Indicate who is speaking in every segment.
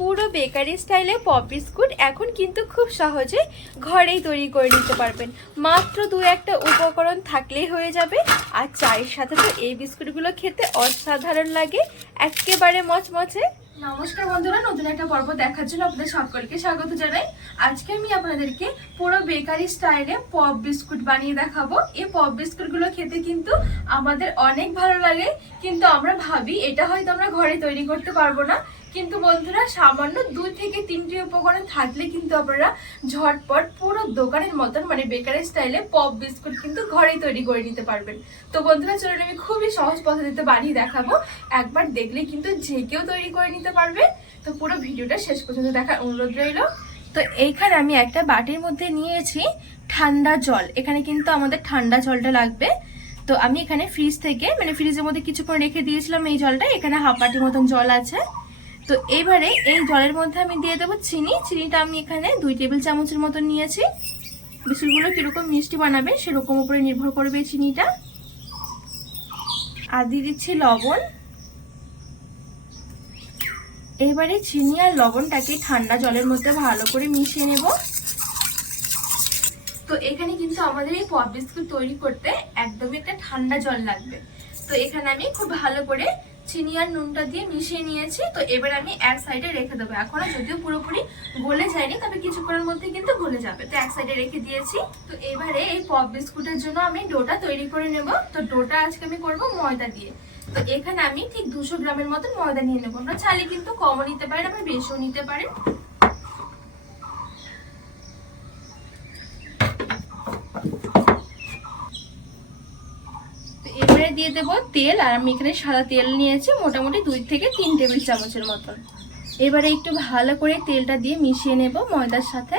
Speaker 1: পুরো বেকারি স্টাইলে pop biscuit এখন কিন্তু খুব সহজে ঘরেই তৈরি করে নিতে পারবেন। মাত্র দু একটা উপকরণ থাকলেই হয়ে যাবে। আর চায়ের সাথে তো এই বিস্কুটগুলো খেতে অসাধারণ লাগে। একেবারে মচমচে। নমস্কার বন্ধুরা, নতুন একটা পর্ব দেখার জন্য আপনাদের সকলকে স্বাগত জানাই। আজকে আমি আপনাদেরকে পুরো বেকারি স্টাইলে পপ বিস্কুট বানিয়ে দেখাবো। এই পপ বিস্কুটগুলো খেতে কিন্তু আমাদের অনেক ভালো লাগে। কিন্তু আমরা ভাবি, এটা হয়তো আমরা ঘরে তৈরি করতে পারব না। কিন্তু বন্ধুরা, সামান্য দুই থেকে তিনটি উপকরণ থাকলে কিন্তু আপনারা ঝটপট পুরো দোকানের মতন মানে বেকারি স্টাইলে পপ বিস্কুট কিন্তু ঘরেই তৈরি করে নিতে পারবেন। তো বন্ধুরা, চলুন আমি খুবই সহজ পদ্ধতিতে বানিয়ে দেখাবো। একবার দেখলে কিন্তু যে কেউ তৈরি করে নিতে পারবে। তো পুরো ভিডিওটা শেষ পর্যন্ত দেখার অনুরোধ রইল। তো এইখানে আমি একটা বাটির মধ্যে নিয়েছি ঠান্ডা জল। এখানে কিন্তু আমাদের ঠান্ডা জলটা লাগবে। তো আমি এখানে ফ্রিজ থেকে মানে ফ্রিজের মধ্যে কিছুক্ষণ রেখে দিয়েছিলাম এই জলটা, এখানে হাফ বাটির মতন জল আছে। তো এবারে এই জলের মধ্যে আমি দিয়ে দেবো চিনি। চিনিটা আমি এখানে দুই টেবিল চামচের মতন নিয়েছি। বিস্কুটগুলো কীরকম মিষ্টি বানাবে সেরকম উপরে নির্ভর করবে চিনিটা। আর দিয়ে দিচ্ছি লবণ। এবারে চিনি আর লবণটাকে ঠান্ডা জলের মধ্যে ভালো করে মিশিয়ে নেব। তো এখানে কিন্তু আমাদের এই পপ বিস্কুট তৈরি করতে একদমই একটা ঠান্ডা জল লাগবে। তো এখানে আমি খুব ভালো করে চিনি আর নুনটা দিয়ে মিশিয়ে নিয়েছি। তো এবার আমি এক সাইডে রেখে দেবো। এখনও যদিও পুরোপুরি গলে যায়নি, তবে কিছুক্ষণের মধ্যে কিন্তু গলে যাবে। তো এক সাইডে রেখে দিয়েছি। তো এবারে এই পপ বিস্কুটের জন্য আমি ডোটা তৈরি করে নেব। তো ডোটা আজকে আমি করব ময়দা দিয়ে। তো এখানে আমি ঠিক দুশো গ্রামের মতন ময়দা নিয়ে নেব। আমরা চালে কিন্তু কমও নিতে পারেন, আবার বেশিও নিতে পারেন তো এবারে দিয়ে দেবো তেল, আর আমি এখানে সাদা তেল নিয়েছি, মোটামুটি দুই থেকে তিন টেবিল চামচের মতন। এবারে একটু ভালো করে তেলটা দিয়ে মিশিয়ে নেব ময়দার সাথে।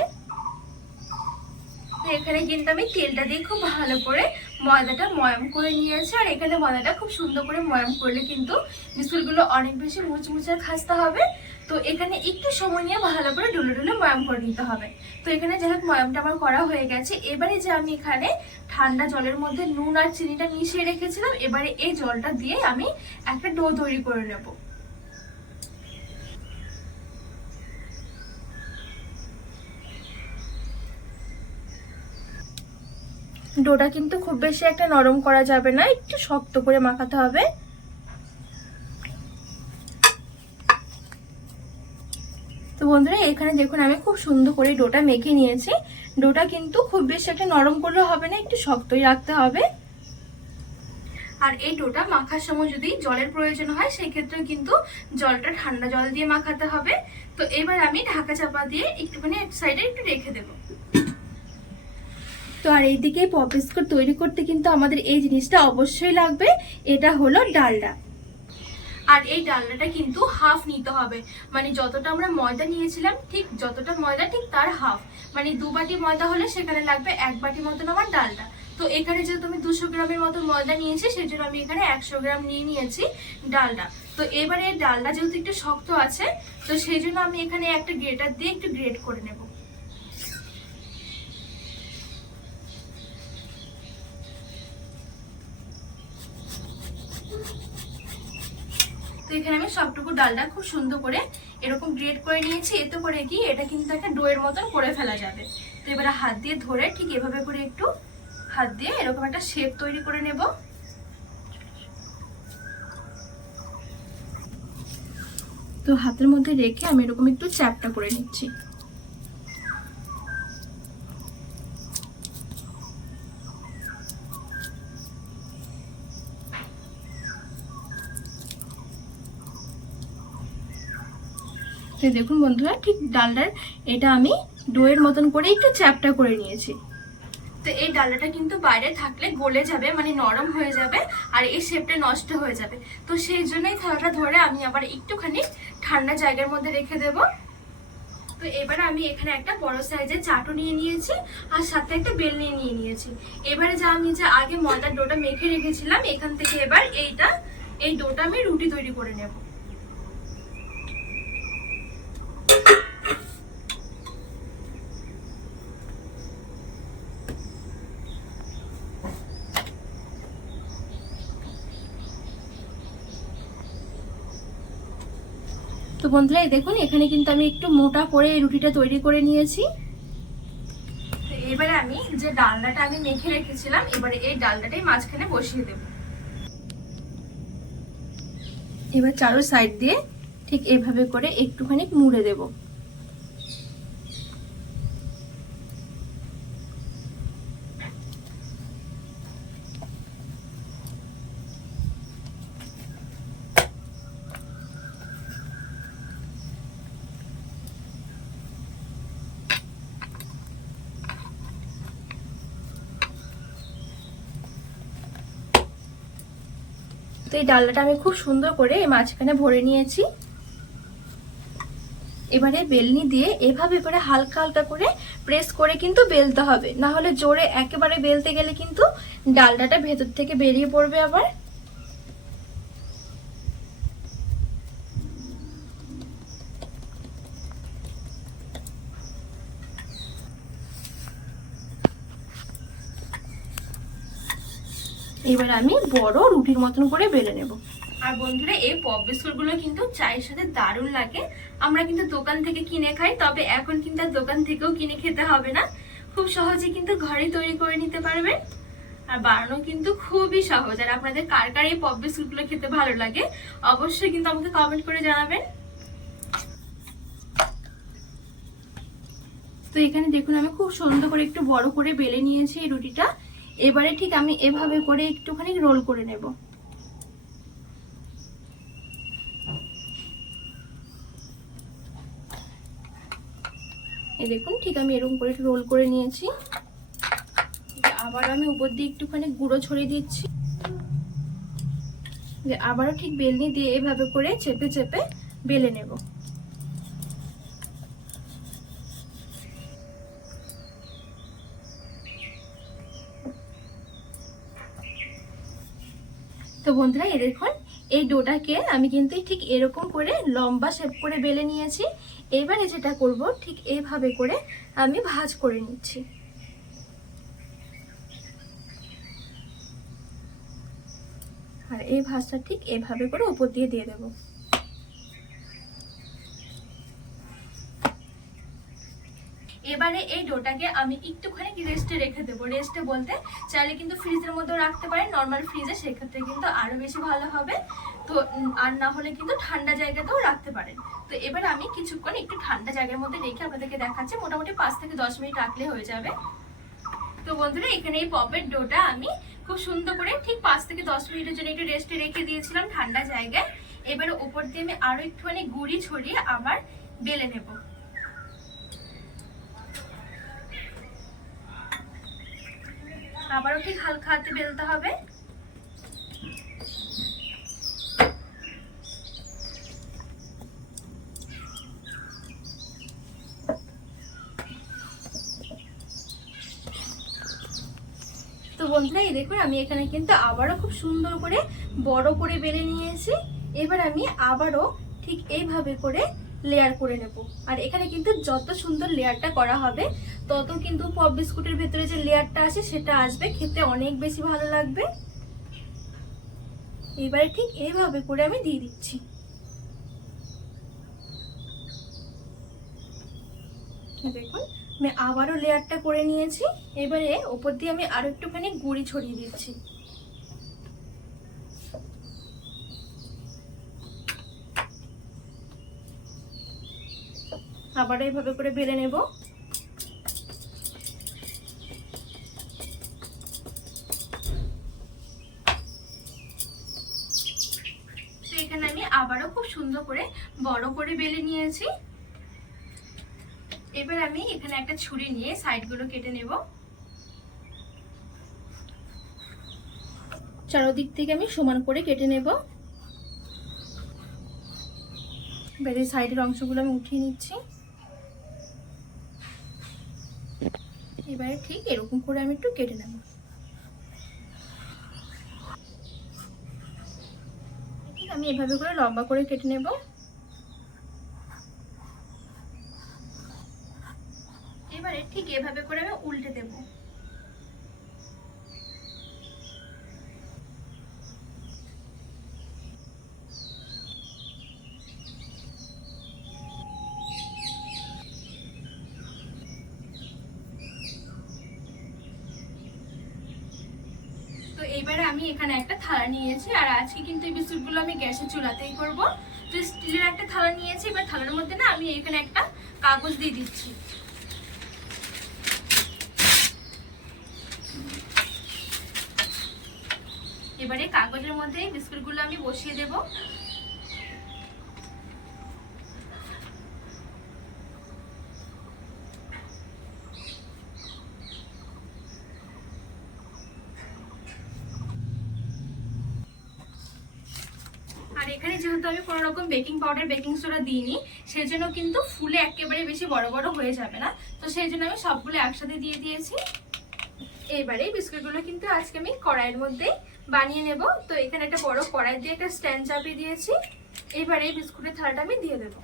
Speaker 1: এখানে কিন্তু আমি তেলটা দিয়ে খুব ভালো করে ময়দাটা ময়াম করে নিয়েছি, আর এখানে ময়দাটা খুব সুন্দর করে ময়াম করলে কিন্তু বিস্কুটগুলো অনেক বেশি মুচমুচে খাস্তা হবে। তো এখানে একটু সময় নিয়ে ভালো করে ডুলে ডুলে ময়াম করে নিতে হবে। তো এখানে যাই হোক ময়ামটা আমার করা হয়ে গেছে, এবারে যে আমি এখানে ঠান্ডা জলের মধ্যে নুন আর চিনিটা মিশিয়ে রেখেছিলাম, এবারে এই জলটা দিয়ে আমি একটা ডো তৈরি করে নেব। ডোটা কিন্তু খুব বেশি একটা নরম করা যাবে না, একটু শক্ত করে মাখাতে হবে। বন্ধুরা, এখানে দেখুন আমি খুব সুন্দর করে ডোটা মেখে নিয়েছি। ডোটা কিন্তু খুব বেশি একটা নরম করলে হবে না, একটু শক্তই রাখতে হবে। আর এই ডোটা মাখার সময় যদি জলের প্রয়োজন হয় সেই ক্ষেত্রে কিন্তু জলটা ঠান্ডা জল দিয়ে মাখাতে হবে। তো এবার আমি ঢাকা চাপা দিয়ে একটুখানি এক সাইডে একটু রেখে দেবো। তো আর এইদিকে পপ বিস্কুট তৈরি করতে কিন্তু আমাদের এই জিনিসটা অবশ্যই লাগবে। এটা হলো ডালডা। আর এই ডালনাটা কিন্তু হাফ নিতে হবে। মানে যতটা আমরা ময়দা নিয়েছিলাম, ঠিক যতটা ময়দা, ঠিক তার হাফ মানে দু বাটি ময়দা হলে সেখানে লাগবে এক বাটি মতন আমার ডালটা তো এখানে যেহেতু আমি দুশো গ্রামের মতো ময়দা নিয়েছি সেই জন্য আমি এখানে একশো গ্রাম নিয়ে নিয়েছি ডালটা তো এবারে ডালটা যেহেতু একটু শক্ত আছে, তো সেই জন্য আমি এখানে একটা গ্রেটার দিয়ে একটু গ্রেট করে নেব। তো এখানে আমি সবটুকু ডালটা খুব সুন্দর করে এরকম গ্রেড করে নিয়েছি। এতে করে কি এটা কিন্তু একটা ডোয়ের মতন করে ফেলা যাবে। তো এবারে হাত দিয়ে ধরে ঠিক এভাবে করে একটু হাত দিয়ে এরকম একটা শেপ তৈরি করে নেব। তো হাতের মধ্যে রেখে আমি এরকম একটু চ্যাপটা করে নিচ্ছি। তো দেখুন বন্ধুরা, ঠিক ডালটার এটা আমি ডোয়ের মতন করে একটু চ্যাপটা করে নিয়েছি। তো এই ডালটা কিন্তু বাইরে থাকলে গলে যাবে মানে নরম হয়ে যাবে আর এই শেপটা নষ্ট হয়ে যাবে। তো সেই জন্যই থালাটা ধরে আমি আবার একটুখানি ঠান্ডা জায়গার মধ্যে রেখে দেব। তো এবারে আমি এখানে একটা বড় সাইজের চাটু নিয়ে নিয়েছি আর সাথে একটা বেল নিয়ে নিয়ে নিয়েছি। এবারে যা আমি যে আগে ময়দার ডোটা মেখে রেখেছিলাম, এখান থেকে এবার এইটা, এই ডোটা আমি রুটি তৈরি করে নেব। তো বন্ধুরা দেখুন, এখানে কিন্তু আমি একটু মোটা করে এই রুটিটা তৈরি করে নিয়েছি। এবারে আমি যে ডালনাটা আমি মেখে রেখেছিলাম, এবারে এই ডালনাটাই মাঝখানে বসিয়ে দেব। এবার চারো সাইড দিয়ে ঠিক এভাবে করে একটুখানি মুড়ে দেব। তো এই ডালটা আমি খুব সুন্দর করে এই মাঝখানে ভরে নিয়েছি। এবারে বেলনি দিয়ে এভাবে করে হালকা হালকা করে প্রেস করে কিন্তু বেলতে হবে। না হলে জোরে একেবারে বেলতে গেলে কিন্তু ডালডাটা ভেতর থেকে বেরিয়ে পড়বে আবার। এবার আমি বড় রুটির মতন করে বেলে নেব। আর বন্ধুরা, এই পপ বিস্কুটগুলো কিন্তু চায়ের সাথে দারুণ লাগে। আমরা কিন্তু দোকান থেকে কিনে খাই, তবে এখন কিন্তু দোকান থেকেও কিনে খেতে হবে না। খুব সহজে কিন্তু ঘরে তৈরি করে নিতে পারবেন আর বানানো কিন্তু খুবই সহজ। আর আপনাদের কার কার এই পপ বিস্কুটগুলো খেতে ভালো লাগে, অবশ্যই কিন্তু আমাকে কমেন্ট করে জানাবেন। তো এখানে দেখুন, আমি খুব সুন্দর করে একটু বড় করে বেলে নিয়েছি এই রুটিটা। এবারে ঠিক আমি এভাবে করে একটুখানি রোল করে নেব। দেখুন, ঠিক আমি এরকম করে রোল করে নিয়েছি। আবার আমি উপর দিয়ে একটুখানি গুঁড়ো ছড়িয়ে দিচ্ছি। আবারও ঠিক বেলনি দিয়ে এভাবে করে চেপে চেপে বেলে নেব। বন্ধুরা এ দেখুন এই ডোটাকে আমি কিন্তু ঠিক এরকম করে লম্বা শেপ করে বেলে নিয়েছি। এবারে যেটা করব, ঠিক এইভাবে করে আমি ভাজ করে নিচ্ছি। আর এই ভাজটা ঠিক এভাবে করে উপর দিয়ে দিয়ে দেবো। এবারে এই ডোটাকে আমি একটুখানি রেস্টে রেখে দেবো। রেস্টে বলতে চাইলে কিন্তু ফ্রিজের মধ্যেও রাখতে পারেন নর্মাল ফ্রিজে সেক্ষেত্রে কিন্তু আরও বেশি ভালো হবে। তো আর না হলে কিন্তু ঠান্ডা জায়গাতেও রাখতে পারেন। তো এবার আমি কিছুক্ষণ একটু ঠান্ডা জায়গার মধ্যে রেখে আপনাদেরকে দেখাচ্ছি। মোটামুটি পাঁচ থেকে দশ মিনিট রাখলে হয়ে যাবে। তো বন্ধুরা, এখানে এই পপের ডোটা আমি খুব সুন্দর করে ঠিক পাঁচ থেকে দশ মিনিটের জন্য একটু রেস্টে রেখে দিয়েছিলাম ঠান্ডা জায়গায়। এবারে উপর দিয়ে আমি আরও একটুখানি গুড়ি ছড়িয়ে আবার বেলে নেব। আবারও ঠিক হালকা হাতে বেলতে হবে। তো বন্ধুরা, এই দেখুন, আমি এখানে কিন্তু আবারও খুব সুন্দর করে বড় করে বেলে নিয়েছি। এবার আমি আবারও ঠিক এইভাবে করে লেয়ার করে নেব। আর এখানে কিন্তু যত সুন্দর লেয়ারটা করা হবে তত কিন্তু পপ বিস্কুটের ভেতরে যে লেয়ারটা আছে সেটা আসবে, খেতে অনেক বেশি ভালো লাগবে। এবারে ঠিক এইভাবে করে আমি দিয়ে দিচ্ছি। দেখুন, আমি আবারও লেয়ারটা করে নিয়েছি। এবারে ওপর দিয়ে আমি আরও একটুখানি গুড়ি ছড়িয়ে দিচ্ছি। আবার এইভাবে করে বেলে নেব তো এখানে আমি আবারও খুব সুন্দর করে বড় করে বেলে নিয়েছি। এবার আমি এখানে একটা ছুরি নিয়ে সাইডগুলো কেটে নেব। চারোদিক থেকে আমি সমান করে কেটে নেব। এবারে সাইডের অংশগুলো আমি উঠিয়ে নিচ্ছি। এবারে ঠিক এরকম করে আমি একটু কেটে নেব। আমি এভাবে করে লম্বা করে কেটে নেব এবারে ঠিক এভাবে করে আমি উল্টে দেব এবারে আমি এখানে একটা থালা নিয়েছি, আর আজকে কিন্তু এই বিস্কুটগুলো আমি গ্যাসের চুলাতেই করব। তো স্টিলের একটা থালা নিয়েছি, এবার থালার মধ্যে না আমি এখানে একটা কাগজ দিয়ে দিচ্ছি। এবারে কাগজের মধ্যে বিস্কুটগুলো আমি বসিয়ে দেবো আর এখানে যেহেতু আমি কোনো রকম বেকিং পাউডার বেকিং সোডা দিইনি সেই জন্য কিন্তু ফুলে একেবারে বেশি বড় বড় হয়ে যাবে না। তো সেই জন্য আমি সবগুলো একসাথে দিয়ে দিয়েছি। এবারে বিস্কুটগুলো কিন্তু আজকে আমি কড়াইয়ের মধ্যে বানিয়ে নেব। তো এখানে একটা বড় কড়াই দিয়ে একটা স্ট্যান্ড চাপিয়ে দিয়েছি। এবারে এই বিস্কুটের থালাটা আমি দিয়ে দেবো।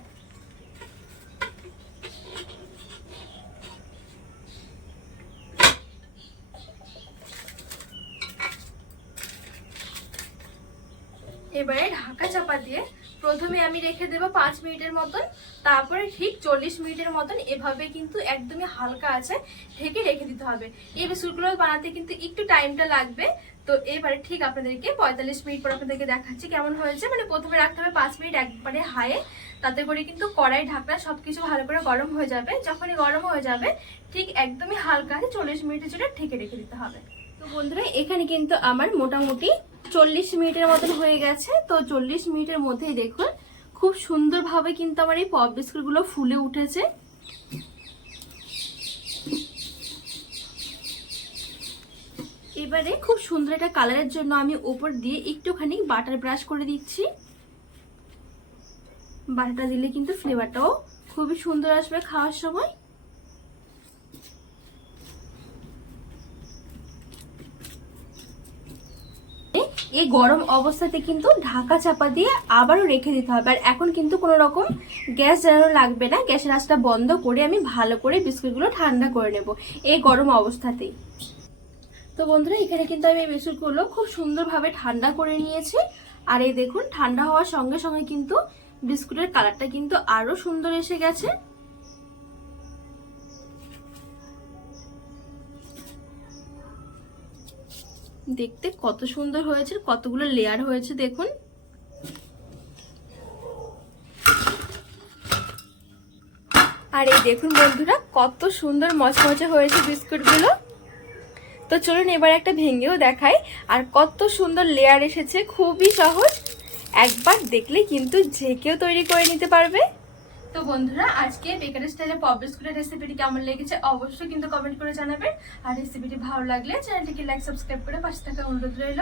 Speaker 1: এবারে ঢাকা চাপা দিয়ে প্রথমে আমি রেখে দেবো পাঁচ মিনিটের মতন, তারপরে ঠিক চল্লিশ মিনিটের মতন এভাবে কিন্তু একদমই হালকা আছে ঢেকে রেখে দিতে হবে। এই বিস্কুটগুলো বানাতে কিন্তু একটু টাইমটা লাগবে। তো এবারে ঠিক আপনাদেরকে পঁয়তাল্লিশ মিনিট পর আপনাদেরকে দেখাচ্ছি কেমন হয়েছে। মানে প্রথমে রাখতে হবে পাঁচ মিনিট একবারে হায়ে। তাতে করে কিন্তু কড়াই, ঢাকনা সবকিছু ভালো করে গরম হয়ে যাবে। যখনই গরম হয়ে যাবে, ঠিক একদমই হালকা আছে চল্লিশ মিনিটের জন্য ঢেকে রেখে দিতে হবে। তো বন্ধুরা, এখানে কিন্তু আমার মোটামুটি চল্লিশ মিনিটের মতন হয়ে গেছে। তো চল্লিশ মিনিটের মধ্যেই দেখুন, খুব সুন্দরভাবে কিন্তু আমার এই পপ বিস্কুটগুলো ফুলে উঠেছে। এবারে খুব সুন্দর একটা কালারের জন্য আমি ওপর দিয়ে একটুখানি বাটার ব্রাশ করে দিচ্ছি। বাটারটা দিলে কিন্তু ফ্লেভারটাও খুবই সুন্দর আসবে খাওয়ার সময়। এই গরম অবস্থাতে কিন্তু ঢাকা চাপা দিয়ে আবারও রেখে দিতে হবে। আর এখন কিন্তু কোনো রকম গ্যাস জ্বালানো লাগবে না। গ্যাসের আঁচটা বন্ধ করে আমি ভালো করে বিস্কুটগুলো ঠান্ডা করে নেব এই গরম অবস্থাতেই তো বন্ধুরা, এখানে কিন্তু আমি এই বিস্কুটগুলো খুব সুন্দরভাবে ঠান্ডা করে নিয়েছি। আর এই দেখুন, ঠান্ডা হওয়ার সঙ্গে সঙ্গে কিন্তু বিস্কুটের কালারটা কিন্তু আরও সুন্দর এসে গেছে। দেখতে কত সুন্দর হয়েছে, কতগুলো লেয়ার হয়েছে দেখুন। আর এই দেখুন বন্ধুরা, কত সুন্দর মচমচে হয়েছে বিস্কুটগুলো। তো চলুন এবার একটা ভেঙেও দেখাই, আর কত সুন্দর লেয়ার এসেছে, খুবই সহজ। একবার দেখলে কিন্তু যে কেউ তৈরি করে নিতে পারবে। তো বন্ধুরা, আজকে বেকারি স্টাইলে পপ বিস্কুটের রেসিপিটি কেমন লেগেছে অবশ্যই কিন্তু কমেন্ট করে জানাবেন। আর রেসিপিটি ভালো লাগলে চ্যানেলটিকে লাইক সাবস্ক্রাইব করে পাশে থাকা অনুরোধ রইল।